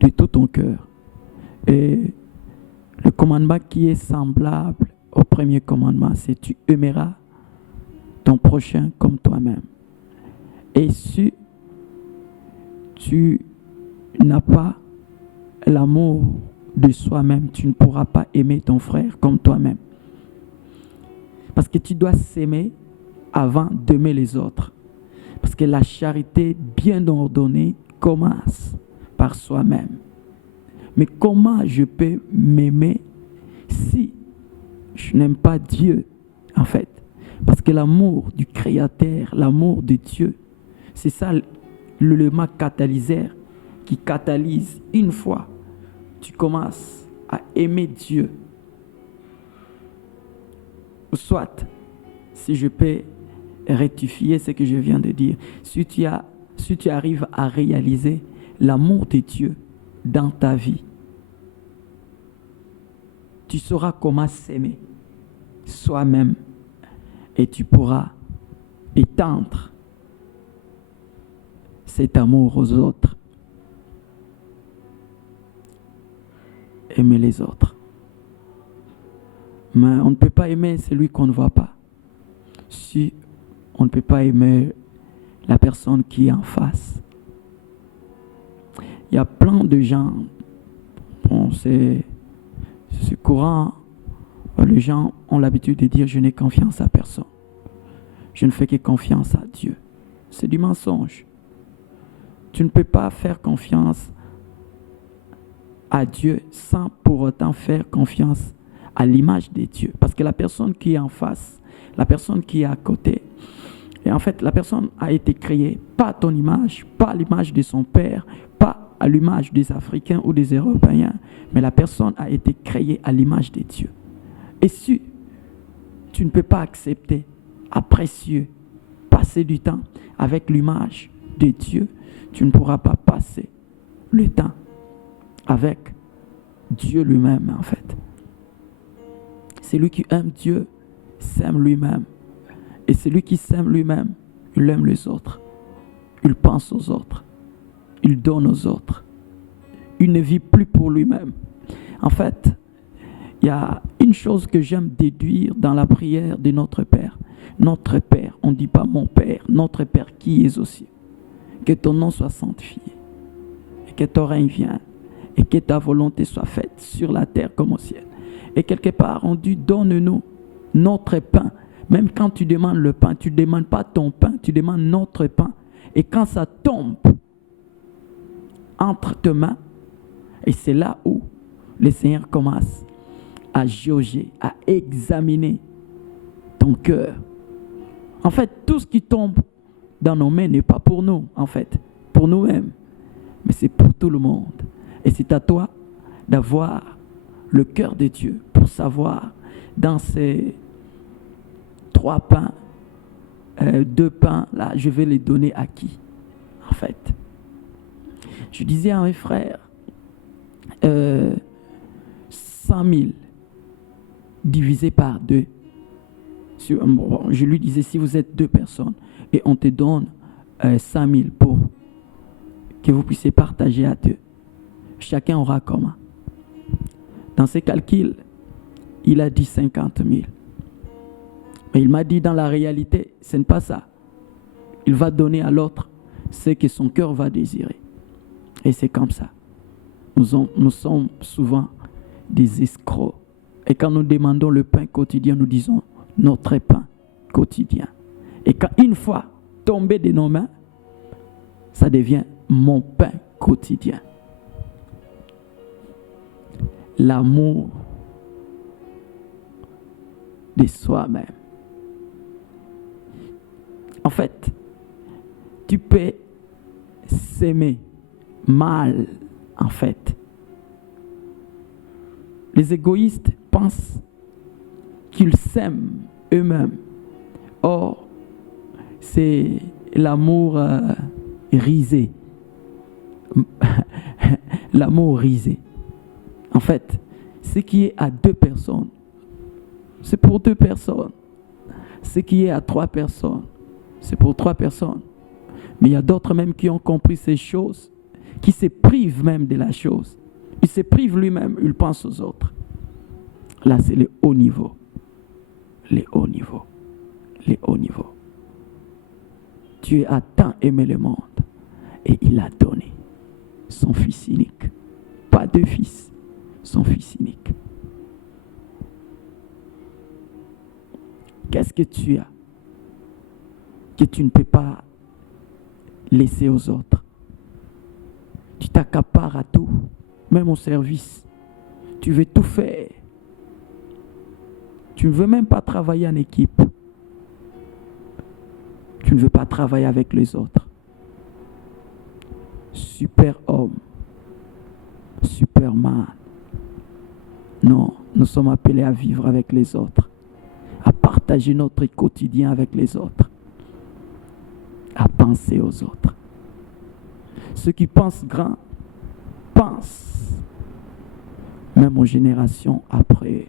de tout ton cœur. Et le commandement qui est semblable au premier commandement, c'est tu aimeras ton prochain comme toi-même. Et si tu n'as pas l'amour de soi-même, tu ne pourras pas aimer ton frère comme toi-même. Parce que tu dois s'aimer avant d'aimer les autres. Parce que la charité bien ordonnée commence par soi-même. Mais comment je peux m'aimer si je n'aime pas Dieu, en fait? Parce que l'amour du Créateur, l'amour de Dieu, c'est ça l'élément catalyseur qui catalyse une fois. Tu commences à aimer Dieu. Soit, si je peux rectifier ce que je viens de dire, si tu arrives à réaliser l'amour de Dieu dans ta vie, tu sauras comment s'aimer soi-même et tu pourras étendre cet amour aux autres. Aimer les autres. Mais on ne peut pas aimer celui qu'on ne voit pas. Si on ne peut pas aimer la personne qui est en face. Il y a plein de gens, bon, c'est courant, les gens ont l'habitude de dire je n'ai confiance à personne. Je ne fais que confiance à Dieu. C'est du mensonge. Tu ne peux pas faire confiance à Dieu sans pour autant faire confiance à l'image de Dieu. Parce que la personne qui est en face, la personne qui est à côté, et en fait, la personne a été créée pas à ton image, pas à l'image de son père, pas à l'image des Africains ou des Européens, mais la personne a été créée à l'image de Dieu. Et si tu ne peux pas accepter, apprécier, passer du temps avec l'image de Dieu, tu ne pourras pas passer le temps avec Dieu lui-même, en fait. Celui qui aime Dieu s'aime lui-même. Et celui qui s'aime lui-même, il aime les autres. Il pense aux autres. Il donne aux autres. Il ne vit plus pour lui-même. En fait, il y a une chose que j'aime déduire dans la prière de notre Père. Notre Père, on ne dit pas mon Père, notre Père qui est aussi. Que ton nom soit sanctifié. Et que ton règne vienne. Et que ta volonté soit faite sur la terre comme au ciel. Et quelque part, on dit donne-nous notre pain. Même quand tu demandes le pain, tu ne demandes pas ton pain, tu demandes notre pain. Et quand ça tombe entre tes mains, et c'est là où le Seigneur commence à jauger, à examiner ton cœur. En fait, tout ce qui tombe dans nos mains n'est pas pour nous, en fait, pour nous-mêmes, mais c'est pour tout le monde. Et c'est à toi d'avoir le cœur de Dieu pour savoir dans ces 3 pains, 2 pains, là, je vais les donner à qui, en fait. Je disais à mes frères, 100 000 divisé par 2. Je lui disais, si vous êtes 2 personnes et on te donne 100 000 pour que vous puissiez partager à 2, chacun aura comment? Dans ses calculs, il a dit 50 000. Mais il m'a dit dans la réalité, ce n'est pas ça. Il va donner à l'autre ce que son cœur va désirer. Et c'est comme ça. Nous sommes souvent des escrocs. Et quand nous demandons le pain quotidien, nous disons notre pain quotidien. Et quand une fois tombé de nos mains, ça devient mon pain quotidien. L'amour de soi-même. En fait, tu peux s'aimer mal, en fait. Les égoïstes pensent qu'ils s'aiment eux-mêmes. Or, c'est l'amour risé. L'amour risé. En fait, ce qui est à 2 personnes, c'est pour 2 personnes. Ce qui est à 3 personnes, c'est pour 3 personnes. Mais il y a d'autres même qui ont compris ces choses, qui se prive même de la chose. Il se prive lui-même, il pense aux autres. Là, c'est le haut niveau. Les hauts niveaux. Les hauts niveaux. Dieu a tant aimé le monde et il a donné son Fils unique. Pas deux fils, son Fils unique. Qu'est-ce que tu as que tu ne peux pas laisser aux autres? Tu t'accapares à tout, même au service. Tu veux tout faire. Tu ne veux même pas travailler en équipe. Tu ne veux pas travailler avec les autres. Super homme, Superman. Non, nous sommes appelés à vivre avec les autres, à partager notre quotidien avec les autres, à penser aux autres. Ceux qui pensent grand, pensent même aux générations après.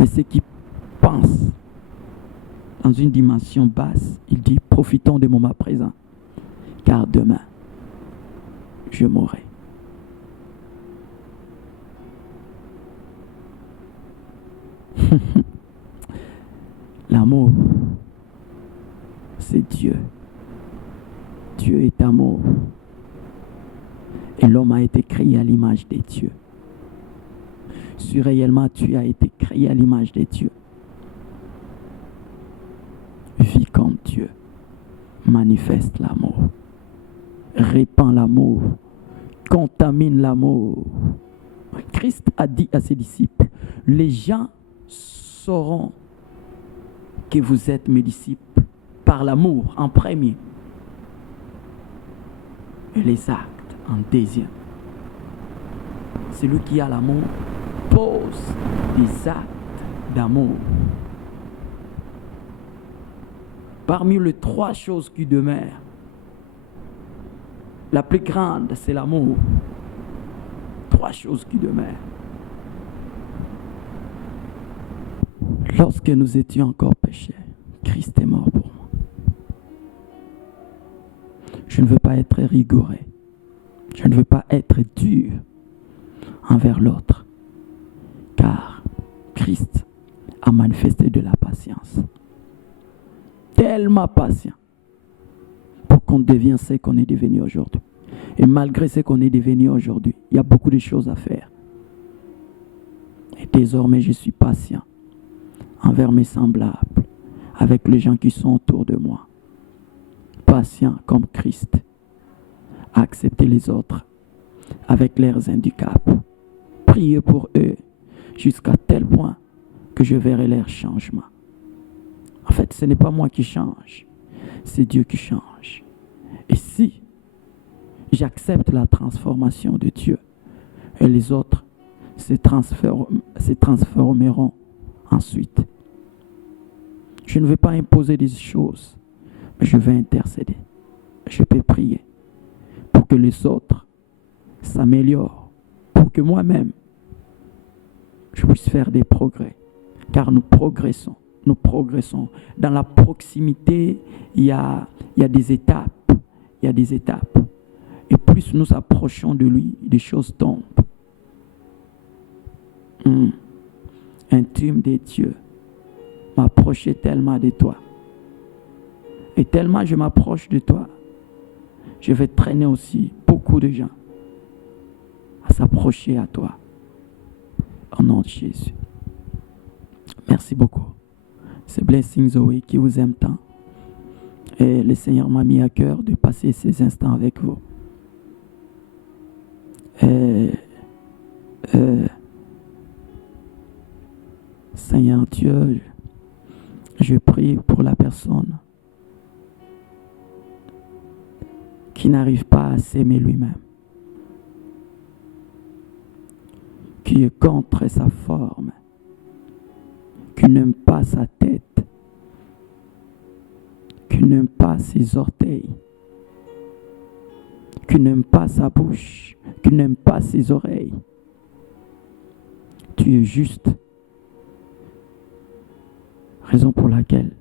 Mais ceux qui pensent dans une dimension basse, il dit, profitons des moments présents, car demain, je mourrai. L'amour, c'est Dieu. Dieu est amour. Et l'homme a été créé à l'image de Dieu. Si réellement tu as été créé à l'image de Dieu, vis comme Dieu. Manifeste l'amour. Répand l'amour. Contamine l'amour. Christ a dit à ses disciples, les gens sauront que vous êtes mes disciples par l'amour en premier et les actes en deuxième. Celui qui a l'amour pose des actes d'amour. Parmi les 3 choses qui demeurent, la plus grande, c'est l'amour. 3 choses qui demeurent. Lorsque nous étions encore pécheurs, Christ est mort pour moi. Je ne veux pas être rigoureux. Je ne veux pas être dur envers l'autre. Car Christ a manifesté de la patience. Tellement patient pour qu'on devienne ce qu'on est devenu aujourd'hui. Et malgré ce qu'on est devenu aujourd'hui, il y a beaucoup de choses à faire. Et désormais, je suis patient envers mes semblables, avec les gens qui sont autour de moi. Patient comme Christ. Accepter les autres avec leurs handicaps. Prier pour eux jusqu'à tel point que je verrai leur changement. En fait, ce n'est pas moi qui change, c'est Dieu qui change. Et si j'accepte la transformation de Dieu, et les autres se transformeront ensuite. Je ne vais pas imposer des choses, mais je vais intercéder. Je peux prier pour que les autres s'améliorent, pour que moi-même, je puisse faire des progrès. Car nous progressons. Nous progressons. Dans la proximité, il y a des étapes. Il y a des étapes. Et plus nous approchons de lui, des choses tombent. Intime de Dieu, m'approcher tellement de toi. Et tellement je m'approche de toi, je vais traîner aussi beaucoup de gens à s'approcher à toi. Au nom de Jésus. Merci beaucoup. C'est Blessing Zoé qui vous aime tant. Et le Seigneur m'a mis à cœur de passer ces instants avec vous. Seigneur Dieu, je prie pour la personne qui n'arrive pas à s'aimer lui-même, qui est contre sa forme, qui n'aime pas sa tête, qui n'aime pas ses orteils, qui n'aime pas sa bouche, qui n'aime pas ses oreilles. Tu es juste. Raison pour laquelle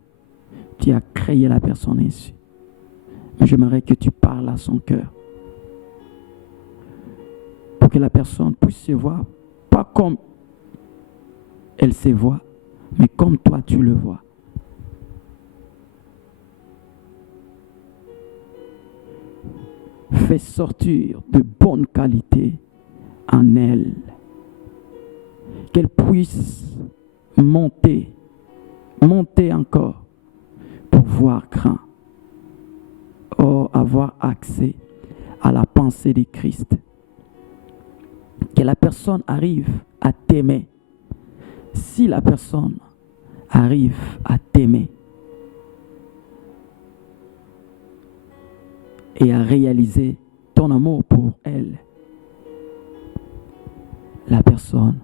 tu as créé la personne ainsi. Mais j'aimerais que tu parles à son cœur que la personne puisse se voir, pas comme elle se voit, mais comme toi tu le vois. Fais sortir de bonnes qualités en elle, qu'elle puisse monter encore pour voir grand, avoir accès à la pensée de Christ. Que la personne arrive à t'aimer. Si la personne arrive à t'aimer et à réaliser ton amour pour elle, la personne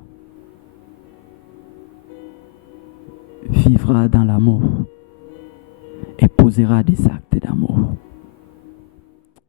vivra dans l'amour et posera des actes d'amour.